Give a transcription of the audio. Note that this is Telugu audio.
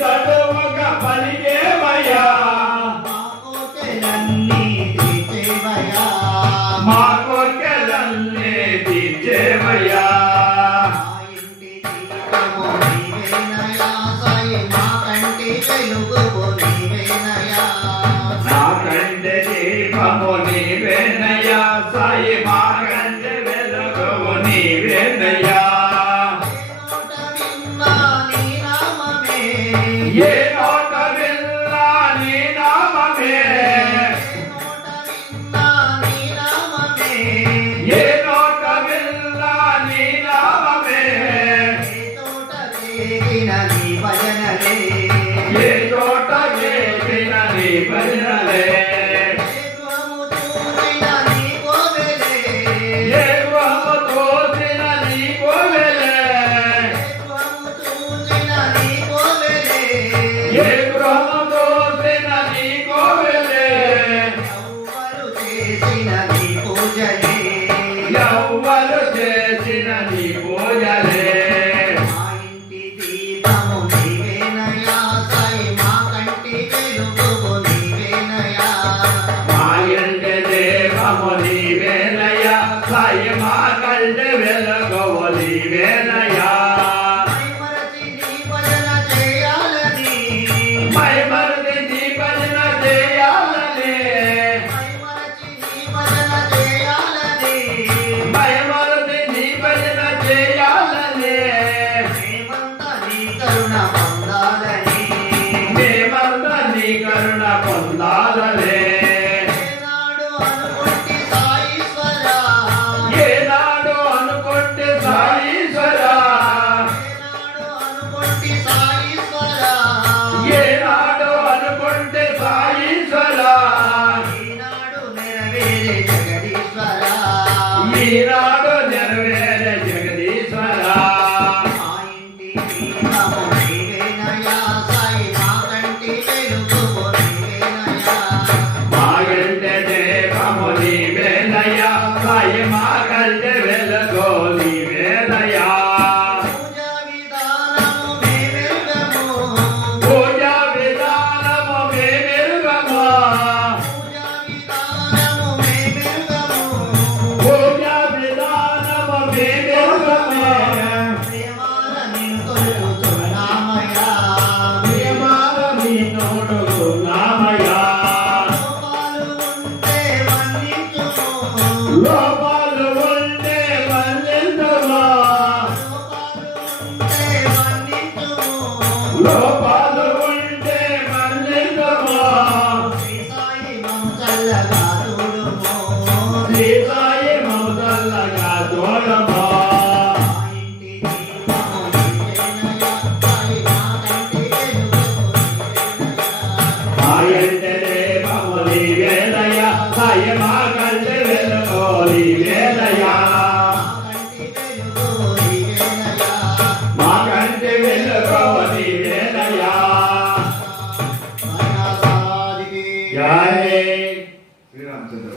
తడువక పలికేవయ్యా మా కోర్కెలన్నీ తీర్చేవయ్యా నా కంటే దీపము నీవేనయ్యా సాయి మా కంటే వెలుగు నీవేనయ్యా ఏ నోట విన్నా నీ నామమే ఏ నోట విన్నా నీ నామమే ఏ చోట చేసిన నీ భజనలే ఏ గృహము తోసిన నీ కోవెలే ఏ గృహము తోసిన నీ కోవెలే ఎవ్వరు చేసిన నీ పూజలే సాయి మా కంటే వెలుగు నీవేనయ్యా మై మరది నీ భజన చేయాలని మై మరది నీ భజన చేయాలని మేమంతా నీ కరుణ పొందాలని ఏనాడు అనుకుంటే సాయీశ్వరా ఈనాడు నెరవేరే జగదీశ్వరా మా కంటే దీపము నీవేనయ్యా సాయి మా కంటే వెలుగు నీవేనయ్యా లోపాలు ఉంటే మన్నించుమా లోపాలు ఉంటే మన్నించుమా శ్రీ సాయి మౌతల్లగా తోడమా సాయంటే దేవము నీవేనయ్యా సాయి మా కంటే వెలుగు నీవేనయ్యా మా కంటే వెలుగు నీవేనయ్యా జై శ్రీరామచంద్ర